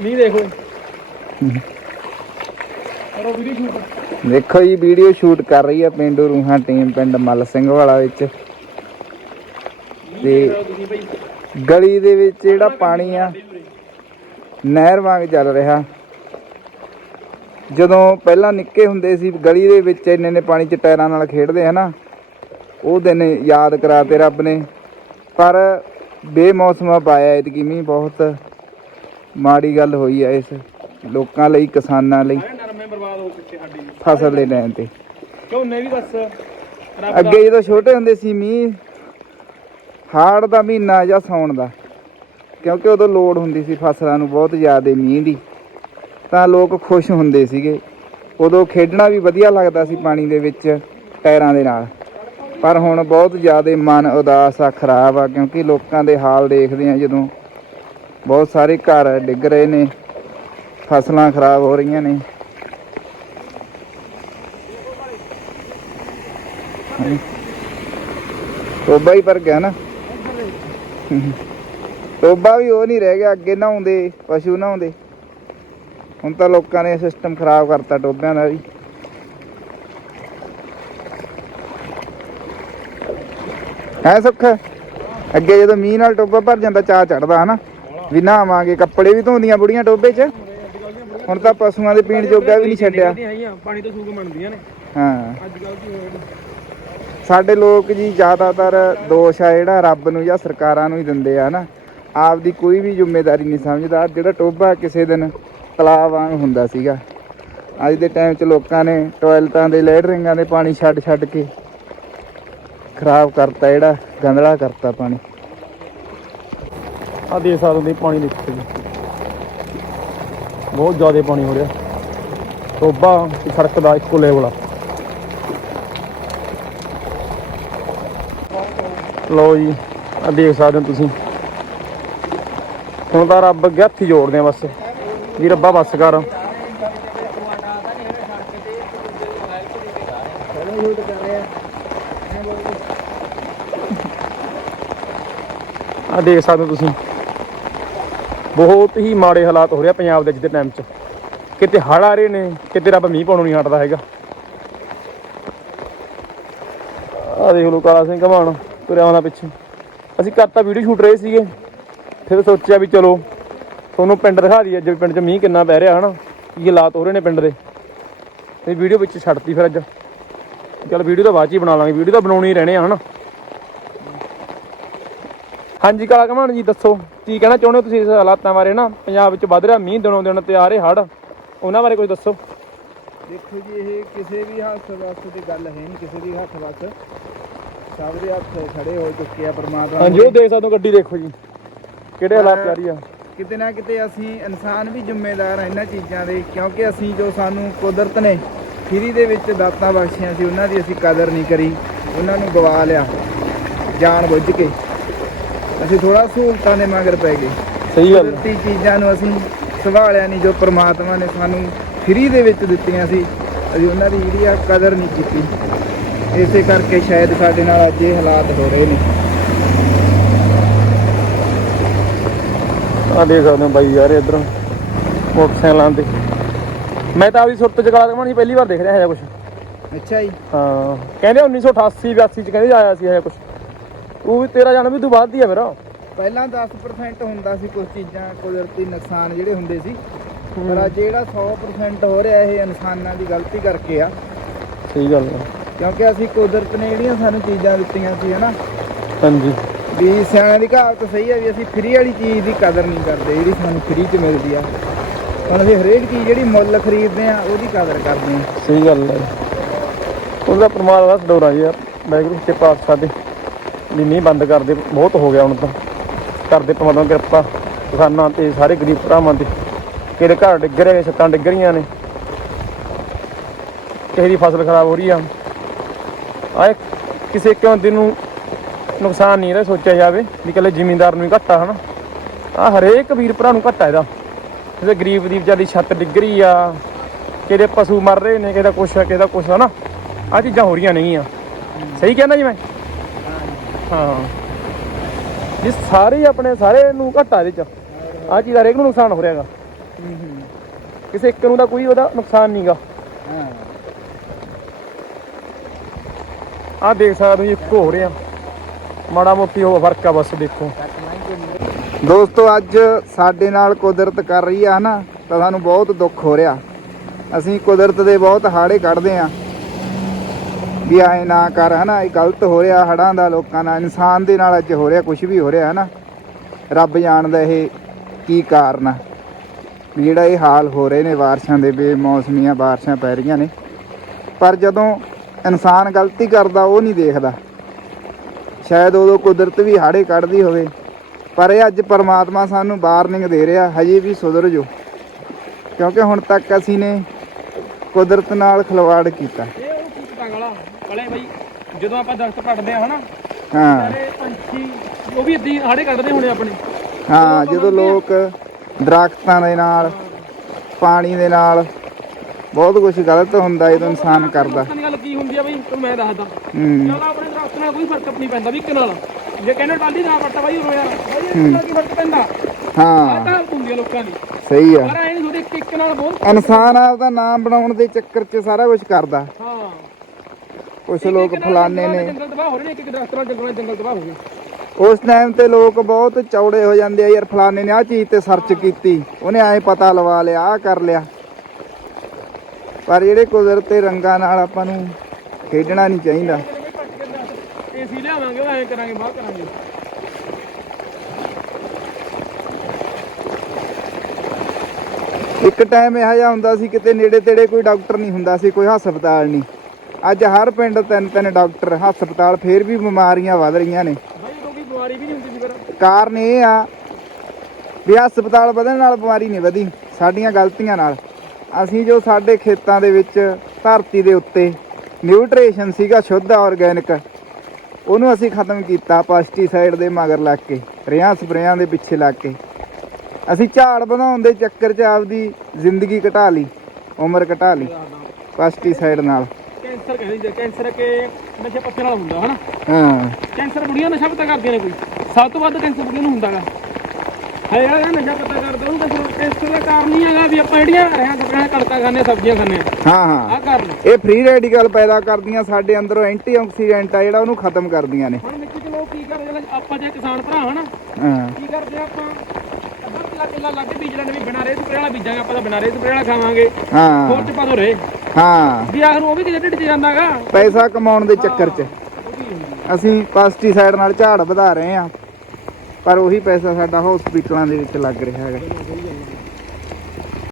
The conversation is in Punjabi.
ਨਹੀਂ ਦੇਖੋ ਕਰੋ ਵੀਡੀਓ ਸ਼ੂਟ। ਦੇਖੋ ਜੀ ਵੀਡੀਓ ਸ਼ੂਟ ਕਰ ਰਹੀ ਆ ਪਿੰਡੂ ਰੂਹਾਂ ਟੀਮ ਪਿੰਡ ਮੱਲ ਸਿੰਘ ਵਾਲਾ ਵਿੱਚ। ਤੇ ਤੁਸੀਂ ਭਾਈ ਗਲੀ ਦੇ ਵਿੱਚ ਜਿਹੜਾ ਪਾਣੀ ਆ ਨਹਿਰ ਵਾਂਗ ਚੱਲ ਰਿਹਾ। ਜਦੋਂ ਪਹਿਲਾਂ ਨਿੱਕੇ ਹੁੰਦੇ ਸੀ ਗਲੀ ਦੇ ਵਿੱਚ ਇੰਨੇ ਨੇ ਪਾਣੀ ਚ ਟਾਇਰਾਂ ਨਾਲ ਖੇਡਦੇ ਹਨਾ ਉਹ ਦਿਨ ਯਾਦ ਕਰਾਤੇ ਰੱਬ ਨੇ। ਪਰ ਬੇਮੌਸਮਾ ਪਾਇਆ ਇਤਕੀ ਮੀਂਹ ਬਹੁਤ। ਮਾੜੀ ਗੱਲ ਹੋਈ ਆ ਇਸ ਲੋਕਾਂ ਲਈ ਕਿਸਾਨਾਂ ਲਈ। ਮੈਂ ਨਰਮੇ ਬਰਬਾਦ ਹੋ ਪਿੱਛੇ ਸਾਡੀ। ਫਸਲ ਦੇ ਟਾਈਮ ਤੇ। ਝੋਨੇ ਵੀ ਬਸ ਅੱਗੇ ਜਦੋਂ ਛੋਟੇ ਹੁੰਦੇ ਸੀ ਮੀਂਹ ਹਾੜ ਦਾ ਮਹੀਨਾ ਜਾਂ ਸੌਣ ਦਾ ਕਿਉਂਕਿ ਉਦੋਂ ਲੋੜ ਹੁੰਦੀ ਸੀ ਫਸਲਾਂ ਨੂੰ ਬਹੁਤ ਜ਼ਿਆਦਾ ਮੀਂਹ ਦੀ ਤਾਂ ਲੋਕ ਖੁਸ਼ ਹੁੰਦੇ ਸੀਗੇ। ਉਦੋਂ ਖੇਡਣਾ ਵੀ ਵਧੀਆ ਲੱਗਦਾ ਸੀ ਪਾਣੀ ਦੇ ਵਿੱਚ ਟਾਇਰਾਂ ਦੇ ਨਾਲ। ਪਰ ਹੁਣ ਬਹੁਤ ਜ਼ਿਆਦਾ ਮਨ ਉਦਾਸ ਆ ਖਰਾਬ ਆ ਕਿਉਂਕਿ ਲੋਕਾਂ ਦੇ ਹਾਲ ਦੇਖਦੇ ਆ ਜਦੋਂ ਬਹੁਤ ਸਾਰੇ ਘਰ ਡਿੱਗ ਰਹੇ ਨੇ, ਫਸਲਾਂ ਖਰਾਬ ਹੋ ਰਹੀਆਂ ਨੇ। ਟੋਬਾ ਹੀ ਭਰ ਗਿਆ ਨਾ। ਟੋਬਾ ਵੀ ਉਹ ਨਹੀਂ ਰਹਿ ਗਿਆ, ਅੱਗੇ ਨਹਾਉਂਦੇ, ਪਸ਼ੂ ਨਹਾਉਂਦੇ। ਹੁਣ ਤਾਂ ਲੋਕਾਂ ਨੇ ਸਿਸਟਮ ਖਰਾਬ ਕਰਤਾ ਟੋਬਿਆਂ ਦਾ ਵੀ। ਹੈ ਸੁੱਖ? ਅੱਗੇ ਜਦੋਂ ਮੀਂਹ ਨਾਲ ਟੋਬਾ ਭਰ ਜਾਂਦਾ ਚਾਹ ਚੜਦਾ ਹਨਾ? ਵੀ ਨਹਾਵਾਂਗੇ ਕੱਪੜੇ ਵੀ ਧੋਂਦੀਆਂ ਬੁੜੀਆਂ ਟੋਬੇ 'ਚ। ਹੁਣ ਤਾਂ ਪਸ਼ੂਆਂ ਦੇ ਪੀਣ ਜੋਗਾ ਵੀ ਨਹੀਂ ਛੱਡਿਆ। ਪਾਣੀ ਤੋਂ ਸੂਗ ਮੰਨਦੀਆਂ ਨੇ। ਹਾਂ। ਅੱਜ ਕੱਲ ਕੀ ਹੋਇਆ ਸਾਡੇ ਲੋਕ ਜੀ ਜ਼ਿਆਦਾਤਰ ਦੋਸ਼ ਆ ਜਿਹੜਾ ਰੱਬ ਨੂੰ ਜਾਂ ਸਰਕਾਰਾਂ ਨੂੰ ਹੀ ਦਿੰਦੇ ਆ ਨਾ ਆਪਦੀ ਕੋਈ ਵੀ ਜ਼ਿੰਮੇਵਾਰੀ ਨਹੀਂ ਸਮਝਦਾ। ਜਿਹੜਾ ਟੋਬਾ ਕਿਸੇ ਦਿਨ ਤਲਾਬ ਵਾਂਗ ਹੁੰਦਾ ਸੀਗਾ। ਅੱਜ ਦੇ ਟਾਈਮ 'ਚ ਲੋਕਾਂ ਨੇ ਟਾਇਲਟਾਂ ਦੇ ਲੈਟਰਿੰਗਾਂ ਦੇ ਪਾਣੀ ਛੱਡ ਛੱਡ ਕੇ ਖਰਾਬ ਕਰਤਾ ਜਿਹੜਾ ਗੰਦਲਾ ਕਰਤਾ ਪਾਣੀ। ਆ ਦੇਖ ਸਕਦੇ ਹੋ ਤੁਸੀਂ ਪਾਣੀ ਦੇਖੋ ਜੀ ਬਹੁਤ ਜ਼ਿਆਦਾ ਪਾਣੀ ਹੋ ਰਿਹਾ। ਟੋਬਾ ਤੇ ਸੜਕ ਦਾ ਇੱਕੋ ਲੈਵਲ ਆ। ਲਓ ਜੀ ਆ ਦੇਖ ਸਕਦੇ ਹੋ ਤੁਸੀਂ। ਹੁਣ ਤਾਂ ਰੱਬ ਅੱਗੇ ਹੱਥੀ ਜੋੜਦੇ ਆ ਬਸ। ਜੀ ਰੱਬਾ ਬੱਸ ਕਰ। ਆ ਦੇਖ ਸਕਦੇ ਹੋ ਤੁਸੀਂ। ਬਹੁਤ ਹੀ ਮਾੜੇ ਹਾਲਾਤ ਹੋ ਰਿਹਾ ਪੰਜਾਬ ਦੇ ਅੱਜ ਦੇ ਟਾਈਮ 'ਚ। ਕਿਤੇ ਹੜ ਆ ਰਹੇ ਨੇ, ਕਿਤੇ ਰੱਬ ਮੀਂਹ ਪਾਉਣੋਂ ਨਹੀਂ ਹਟਦਾ ਹੈਗਾ। ਆ ਦੇਖ ਲਓ ਕਾਲਾ ਸਿੰਘ ਘਮਾਣ ਤੁਰਿਆ ਆਉਂਦਾ ਪਿੱਛੇ। ਅਸੀਂ ਘਰ ਤਾਂ ਵੀਡੀਓ ਸ਼ੂਟ ਰਹੇ ਸੀਗੇ। ਫਿਰ ਸੋਚਿਆ ਵੀ ਚਲੋ, ਤੁਹਾਨੂੰ ਪਿੰਡ ਦਿਖਾ ਦਈਏ, ਅੱਜ ਵੀ ਪਿੰਡ 'ਚ ਮੀਂਹ ਕਿੰਨਾ ਪੈ ਰਿਹਾ, ਹਨਾ? ਕੀ ਹਾਲਾਤ ਹੋ ਰਹੇ ਨੇ ਪਿੰਡ ਦੇ? ਤੇ ਵੀਡੀਓ ਵਿੱਚ ਛੱਡਤੀ ਫਿਰ ਅੱਜ। ਚਲ ਵੀਡੀਓ ਤਾਂ ਬਾਅਦ 'ਚ ਹੀ ਬਣਾ ਲਾਂਗੇ ਵੀਡੀਓ ਤਾਂ ਬਣਾਉਣੀ ਰਹਿਣੇ ਆ, ਹਨਾ? ਹਾਂਜੀ ਕਾਲਾ ਘਮਾਣ ਜੀ ਦੱਸੋ ਕੀ ਕਹਿਣਾ ਚਾਹੁੰਦੇ ਹੋ ਤੁਸੀਂ ਇਸ ਹਾਲਾਤਾਂ ਬਾਰੇ ਨਾ? ਪੰਜਾਬ ਵਿੱਚ ਵੱਧ ਰਿਹਾ ਮੀਂਹ ਦਿਨੋਂ ਦਿਨ ਤੇ ਆ ਰਹੇ ਹੜ੍ਹ। ਉਹਨਾਂ ਬਾਰੇ ਕੁਝ ਦੱਸੋ। ਦੇਖੋ ਜੀ ਇਹ ਕਿਸੇ ਵੀ ਹੱਥ ਵੱਸ ਦੀ ਗੱਲ ਹੈ ਨਹੀਂ ਕਿਸੇ ਦੀ ਹੱਥ ਵੱਸ। ਸਭ ਦੇ ਹੱਥ ਖੜੇ ਹੋ ਚੁੱਕੇ ਆ ਪਰਮਾਤਮਾ ਹਾਂਜੀ ਉਹ ਦੇਖ ਸਕਦੇ ਹੋ ਗੱਡੀ ਦੇਖੋ ਜੀ। ਕਿਹੜੇ ਹਾਲਾਤ ਆ ਰਹੀ ਆ। ਕਿਤੇ ਨਾ ਕਿਤੇ ਅਸੀਂ ਇਨਸਾਨ ਵੀ ਜ਼ਿੰਮੇਦਾਰ ਆ ਇਹਨਾਂ ਚੀਜ਼ਾਂ ਦੇ ਕਿਉਂਕਿ ਅਸੀਂ ਜੋ ਸਾਨੂੰ ਕੁਦਰਤ ਨੇ ਫਰੀ ਦੇ ਵਿੱਚ ਦਾਤਾਂ ਬਖਸ਼ੀਆਂ ਸੀ ਉਹਨਾਂ ਦੀ ਅਸੀਂ ਕਦਰ ਨਹੀਂ ਕਰੀ ਉਹਨਾਂ ਨੂੰ ਗਵਾ ਲਿਆ ਜਾਣ ਬੁੱਝ ਕੇ। ਅਸੀਂ ਥੋੜਾ ਸਹੂਲਤਾਂ ਦੇ ਮਗਰ ਪੈ ਗਏ। ਸਹੀ ਗੱਲ ਕੁਦਰਤੀ ਚੀਜ਼ਾਂ ਨੂੰ ਅਸੀਂ ਸੰਭਾਲਿਆ ਨਹੀਂ ਜੋ ਪ੍ਰਮਾਤਮਾ ਨੇ ਸਾਨੂੰ ਫਰੀ ਦੇ ਵਿੱਚ ਦਿੱਤੀਆਂ ਸੀ। ਅਸੀਂ ਉਹਨਾਂ ਦੀ ਜਿਹੜੀ ਆ ਕਦਰ ਨਹੀਂ ਕੀਤੀ। ਇਸੇ ਕਰਕੇ ਸ਼ਾਇਦ ਸਾਡੇ ਨਾਲ ਅੱਜ ਇਹ ਹਾਲਾਤ ਹੋ ਰਹੇ ਨੇ। ਆ ਦੇਖ ਸਕਦੇ ਹੋ ਬਾਈ ਯਾਰ ਇਧਰ ਮੋਟਰਸਾਈਕਲਾਂ ਤੇ। ਮੈਂ ਤਾਂ ਆਪਦੀ ਸੁਰਤ ਚ ਕਾਲਾ ਘਮਾਣ ਜੀ ਪਹਿਲੀ ਵਾਰ ਦੇਖ ਰਿਹਾ ਹੈ ਕੁਝ ਅੱਛਾ ਜੀ। ਹਾਂ। ਕਹਿੰਦੇ 1988 82 ਚ ਕਹਿੰਦੇ ਆਇਆ ਸੀ ਇਹ ਕੁਝ ਉਹ ਵੀ ਤੇਰਾ ਜਨਮ ਵੀ ਤੂੰ ਬਾਅਦ ਦੀ ਆ ਮੇਰਾ ਪਹਿਲਾਂ 10% ਹੁੰਦਾ ਸੀ ਕੁਝ ਚੀਜ਼ਾਂ ਕੁਦਰਤੀ ਨੁਕਸਾਨ ਜਿਹੜੇ ਹੁੰਦੇ ਸੀ। ਪਰ ਅੱਜ ਜਿਹੜਾ 100% ਹੋ ਰਿਹਾ ਇਹ ਇਨਸਾਨਾਂ ਦੀ ਗਲਤੀ ਕਰਕੇ ਆ। ਸਹੀ ਗੱਲ ਆ। ਕਿਉਂਕਿ ਅਸੀਂ ਕੁਦਰਤ ਨੇ ਜਿਹੜੀਆਂ ਸਾਨੂੰ ਚੀਜ਼ਾਂ ਦਿੱਤੀਆਂ ਸੀ ਹਨਾ? ਹਾਂਜੀ। ਵੀ ਸਿਆਣਿਆਂ ਦੀ ਕਹਾਵਤ ਸਹੀ ਹੈ ਵੀ ਅਸੀਂ ਫ੍ਰੀ ਵਾਲੀ ਚੀਜ਼ ਦੀ ਕਦਰ ਨਹੀਂ ਕਰਦੇ ਜਿਹੜੀ ਸਾਨੂੰ ਫ੍ਰੀ 'ਚ ਮਿਲਦੀ ਆ। ਹੁਣ ਅਸੀਂ ਹਰੇਕ ਚੀਜ਼ ਜਿਹੜੀ ਮੁੱਲ ਖਰੀਦਦੇ ਆ ਉਹਦੀ ਕਦਰ ਕਰਦੇ ਆ। ਸਹੀ ਗੱਲ ਹੈ ਉਹਦਾ ਪਰਮਾਤਮਾ ਦਾ ਸਡੋਰਾ ਯਾਰ ਵਾਹਿਗੁਰੂ ਪਾਤਸ਼ਾਹ ਦੇ ਵੀ ਨਹੀਂ ਬੰਦ ਕਰਦੇ ਬਹੁਤ ਹੋ ਗਿਆ ਹੁਣ ਤਾਂ। ਕਰਦੇ ਪਰਮਾਤਮਾ ਦੀ ਕਿਰਪਾ, ਕਿਸਾਨਾਂ ਤੇ ਸਾਰੇ ਗਰੀਬ ਭਰਾਵਾਂ ਤੇ ਕਿਹੜੇ ਘਰ ਡਿੱਗ ਰਹੇ ਨੇ, ਛੱਤਾਂ ਡਿੱਗ ਰਹੀਆਂ ਨੇ। ਕਿਸੇ ਦੀ ਫਸਲ ਖਰਾਬ ਹੋ ਰਹੀ ਆ। ਆਏ, ਕਿਸੇ ਇੱਕ ਬੰਦੇ ਨੂੰ ਨੁਕਸਾਨ ਨਹੀਂ ਇਹਦਾ ਸੋਚਿਆ ਜਾਵੇ, ਵੀ ਇਕੱਲੇ ਜ਼ਿਮੀਂਦਾਰ ਨੂੰ ਹੀ ਘਾਟਾ, ਹਨਾ। ਆ ਹਰੇਕ ਵੀਰ ਭਰਾ ਨੂੰ ਘਾਟਾ ਇਹਦਾ। ਕਿਸੇ ਗਰੀਬ ਦੀ ਵਿਚਾਰੀ ਛੱਤ ਡਿੱਗ ਰਹੀ ਆ ਕਿਹਦੇ ਪਸ਼ੂ ਮਰ ਰਹੇ ਨੇ ਕਿਹਦਾ ਕੁਛ ਆ ਕਿਹਦਾ ਕੁਛ ਆ ਨਾ ਆ ਚੀਜ਼ਾਂ ਹੋ ਰਹੀਆਂ ਨੇਗੀਆਂ। ਸਹੀ ਕਹਿੰਦਾ ਜੀ ਮੈਂ? ਹਾਂ। ਜੀ ਸਾਰੇ ਹੀ ਆਪਣੇ ਸਾਰੇ ਨੂੰ ਘਾਟਾ ਇਹਦੇ ਚ ਆ ਚੀਜ਼ ਦਾ ਹਰੇਕ ਨੂੰ ਨੁਕਸਾਨ ਹੋ ਰਿਹਾਗਾ। ਕਿਸੇ ਇੱਕ ਨੂੰ ਦਾ ਕੋਈ ਉਹਦਾ ਨੁਕਸਾਨ ਨਹੀਂਗਾ ਹਾਂ। ਆਹ ਦੇਖ ਸਕਦੇ ਹੋ ਜੀ, ਇੱਕ ਹੋ ਰਿਹਾ। ਮਾੜਾ ਮੋਟੀ ਉਹ ਫ਼ਰਕ ਆ ਬਸ ਦੇਖੋ। ਦੋਸਤੋ ਅੱਜ ਸਾਡੇ ਨਾਲ ਕੁਦਰਤ ਕਰ ਰਹੀ ਆ ਨਾ ਤਾਂ ਸਾਨੂੰ ਬਹੁਤ ਦੁੱਖ ਹੋ ਰਿਹਾ। ਅਸੀਂ ਕੁਦਰਤ ਦੇ ਬਹੁਤ ਹਾੜੇ ਕੱਢਦੇ ਆ। ਵੀ ਐ ਨਾ ਕਰ, ਹਨਾ? ਇਹ ਗਲਤ ਹੋ ਰਿਹਾ ਹੜਾਂ ਦਾ ਲੋਕਾਂ ਨਾਲ, ਇਨਸਾਨ ਦੇ ਨਾਲ ਅੱਜ ਹੋ ਰਿਹਾ ਕੁਝ ਵੀ ਹੋ ਰਿਹਾ, ਹਨਾ? ਰੱਬ ਜਾਣਦਾ ਇਹ ਕੀ ਕਾਰਨ ਆ। ਜਿਹੜਾ ਇਹ ਹਾਲ ਹੋ ਰਹੇ ਨੇ, ਬਾਰਿਸ਼ਾਂ ਦੇ ਬੇਮੌਸਮੀਆਂ, ਬਾਰਿਸ਼ਾਂ ਪੈ ਰਹੀਆਂ ਨੇ। ਪਰ ਜਦੋਂ ਇਨਸਾਨ ਗਲਤੀ ਕਰਦਾ, ਉਹ ਨਹੀਂ ਦੇਖਦਾ। ਸ਼ਾਇਦ ਉਦੋਂ ਕੁਦਰਤ ਵੀ ਹਾੜੇ ਕੱਢਦੀ ਹੋਵੇ। ਪਰ ਇਹ ਅੱਜ ਪਰਮਾਤਮਾ ਸਾਨੂੰ ਵਾਰਨਿੰਗ ਦੇ ਰਿਹਾ, ਹਜੇ ਵੀ ਸੁਧਰ ਜੋ ਕਿਉਂਕਿ ਹੁਣ ਤੱਕ ਅਸੀਂ ਨੇ ਕੁਦਰਤ ਨਾਲ ਖਿਲਵਾੜ ਕੀਤਾ। ਕਲੇ ਬਾਈ ਜਦੋਂ ਆਪਾਂ ਦਰਖਤ ਕੱਟਦੇ ਆ ਹਨਾ? ਹਾਂ। ਸਾਰੇ ਪੰਛੀ ਉਹ ਵੀ ਇੱਦਾਂ ਹਾੜੇ ਕੱਢਦੇ ਹੋਣੇ ਆਪਣੇ। ਹਾਂ ਜਦੋਂ ਲੋਕ ਦਰਖਤਾਂ ਦੇ ਨਾਲ ਪਾਣੀ ਦੇ ਨਾਲ ਬਹੁਤ ਕੁਝ ਗਲਤ ਹੁੰਦਾ ਜਦੋਂ ਇਨਸਾਨ ਕਰਦਾ। ਦਰਖਤਾਂ ਦੀ ਗੱਲ ਕੀ ਹੁੰਦੀ ਆ ਬਾਈ ਤੂੰ ਮੈਂ ਦੱਸਦਾ। ਹੂੰ। ਚਲ ਆਪਣੇ ਦਰਖਤ ਨਾਲ ਕੋਈ ਫ਼ਰਕ ਨਹੀਂ ਪੈਂਦਾ ਵੀ ਇੱਕ ਨਾਲ। ਜੇ ਕਹਿੰਦੇ ਟਾਲੀ ਨਾ ਪੱਟਾ ਬਾਈ ਰੋਇਆ ਬਾਈ ਇਹ ਨਾਲ ਕੀ ਫ਼ਰਕ ਪੈਂਦਾ? ਆਹ ਹਾਂ ਤਾਂ ਹੁੰਦੀ ਆ ਲੋਕਾਂ ਦੀ। ਸਹੀ ਆ। ਪਰ ਐ ਨਹੀਂ ਤੁਹਾਡੇ ਇੱਕ ਇੱਕ ਨਾਲ ਬਹੁਤ ਇਨਸਾਨ ਆਪਦਾ ਨਾਮ ਬਣਾਉਣ ਦੇ ਚੱਕਰ 'ਚ ਸਾਰਾ ਕੁਝ ਕਰਦਾ। ਹਾਂ। ਕੁਝ ਲੋਕ ਫਲਾਣੇ ਨੇ। ਜੰਗਲ ਤਬਾਹ ਹੋ ਰਹੇ ਨੇ ਇੱਕ ਇੱਕ ਦਰਖਤ ਨਾਲ ਜੰਗਲ ਜੰਗਲ ਤਬਾਹ ਹੋ ਗਏ। ਉਸ ਟਾਈਮ ਤੇ ਲੋਕ ਬਹੁਤ ਚੌੜੇ ਹੋ ਜਾਂਦੇ ਆ ਯਾਰ ਫਲਾਣੇ ਨੇ ਆ ਚੀਜ਼ ਤੇ ਸਰਚ ਕੀਤੀ। ਉਹਨੇ ਐ ਪਤਾ ਲਵਾ ਲਿਆ ਆ ਕਰ ਲਿਆ। ਪਰ ਜਿਹੜੇ ਕੁਦਰਤ ਦੇ ਰੰਗਾਂ ਨਾਲ ਆਪਾਂ ਨੂੰ ਖੇਡਣਾ ਨਹੀਂ ਚਾਹੀਦਾ। ਏਸੀ ਲਿਆਵਾਂਗੇ ਉਹ ਐਂ ਕਰਾਂਗੇ ਬਾਹਰ ਕਰਾਂਗੇ। ਇੱਕ ਟਾਈਮ ਇਹੋ ਜਿਹਾ ਹੁੰਦਾ ਸੀ ਕਿਤੇ ਨੇੜੇ ਤੇੜੇ ਕੋਈ ਡਾਕਟਰ ਨਹੀਂ ਹੁੰਦਾ ਸੀ ਕੋਈ ਹਸਪਤਾਲ ਨਹੀਂ। ਅੱਜ ਹਰ ਪਿੰਡ ਤਿੰਨ ਤਿੰਨ ਡਾਕਟਰ ਹਸਪਤਾਲ ਫੇਰ ਵੀ ਬਿਮਾਰੀਆਂ ਵੱਧ ਰਹੀਆਂ ਨੇ। ਬਾਈ ਉਦੋਂ ਕੋਈ ਬਿਮਾਰੀ ਵੀ ਨਹੀਂ ਹੁੰਦੀ ਸੀ ਫਿਰ। ਕਾਰਨ ਇਹ ਆ ਵੀ ਹਸਪਤਾਲ ਵਧਣ ਨਾਲ ਬਿਮਾਰੀ ਨਹੀਂ ਵਧੀ ਸਾਡੀਆਂ ਗਲਤੀਆਂ ਨਾਲ। ਅਸੀਂ ਜੋ ਸਾਡੇ ਖੇਤਾਂ ਦੇ ਵਿੱਚ ਧਰਤੀ ਦੇ ਉੱਤੇ ਨਿਊਟ੍ਰੀਸ਼ਨ ਸੀਗਾ ਸ਼ੁੱਧ ਆਰਗੈਨਿਕ ਉਹਨੂੰ ਅਸੀਂ ਖਤਮ ਕੀਤਾ ਪੈਸਟੀਸਾਈਡ ਦੇ ਮਗਰ ਲੱਗ ਕੇ ਰਿਆਂ ਸਪਰੇਆਂ ਦੇ ਪਿੱਛੇ ਲੱਗ ਕੇ। ਅਸੀਂ ਝਾੜ ਵਧਾਉਣ ਦੇ ਚੱਕਰ 'ਚ ਆਪਦੀ ਜ਼ਿੰਦਗੀ ਘਟਾ ਲਈ ਉਮਰ ਘਟਾ ਲਈ ਪੈਸਟੀਸਾਈਡ ਨਾਲ। ਕੈਂਸਰ ਕਹਿੰਦੇ ਜੇ ਕੈਂਸਰ ਕੇ ਨਸ਼ੇ ਪੱਤੇ ਨਾਲ ਹੁੰਦਾ ਹਨਾ? ਹਾਂ। ਕੈਂਸਰ ਬੁੜੀਆਂ ਨਸ਼ਾ ਪੱਤਾ ਕਰਦੀਆਂ ਨੇ ਕੋਈ। ਸਭ ਤੋਂ ਵੱਧ ਕੈਂਸਰ ਬੁੜੀਆਂ ਨੂੰ ਹੁੰਦਾਗਾ। ਹੈ ਜਿਹੜਾ ਇਹ ਨਸ਼ਾ ਪੱਤਾ ਕਰਦਾ ਉਹਨੂੰ ਕੈਂਸਰ ਕੈਂਸਰ ਦਾ ਕਾਰਨ ਹੀ ਹੈਗਾ ਵੀ ਆਪਾਂ ਜਿਹੜੀਆਂ ਰਹਿਆਂ ਸਪਰੇਆਂ ਕਣਕਾਂ ਖਾਂਦੇ ਸਬਜ਼ੀਆਂ ਖਾਂਦੇ ਹਾਂ ਹਾਂ। ਆਹ ਕਾਰਨ ਇਹ ਫ੍ਰੀ ਰੈਡੀਕਲ ਪੈਦਾ ਕਰਦੀਆਂ ਸਾਡੇ ਅੰਦਰੋਂ ਐਂਟੀਆਕਸੀਡੈਂਟ ਆ ਜਿਹੜਾ ਉਹਨੂੰ ਖਤਮ ਕਰਦੀਆਂ ਨੇ। ਹੁਣ ਚ ਲੋਕ ਕੀ ਕਰਦੇ ਆਪਾਂ ਜੇ ਕਿਸਾਨ ਭਰਾ ਹਨਾ? ਹਾਂ। ਕੀ ਕਰਦੇ ਆ ਆਪਾਂ? ਕਿੱਲਾ ਕਿੱਲਾ ਲੱਗ ਬੀਜ ਲੈਣੇ ਵੀ ਬਿਨਾਂ ਰੇ ਸਪਰੇ ਵਾਲਾ ਬੀਜਾਂਗੇ ਆਪਾਂ ਤਾਂ ਬਿਨਾਂ ਰੇ ਸਪਰੇ ਵਾਲਾ ਖਾਵਾਂਗੇ। ਹੋਰ ਹਾਂ। ਚ ਪਾ ਦੋ ਰੇ ਹਾਂ। ਵੀ ਆਖਰ ਉਹ ਵੀ ਕਿਤੇ ਢਿੱਡ ਚ ਜਾਂਦਾਗਾ। ਪੈਸਾ ਕਮਾਉਣ ਦੇ ਚੱਕਰ 'ਚ। ਅਸੀਂ ਪੈਸਟੀਸਾਈਡ ਨਾਲ ਝਾੜ ਵਧਾ ਰਹੇ ਆ ਪਰ ਉਹੀ ਪੈਸਾ ਸਾਡਾ ਹਸਪੀਟਲਾਂ ਦੇ ਵਿੱਚ ਲੱਗ ਰਿਹਾ ਹੈਗਾ।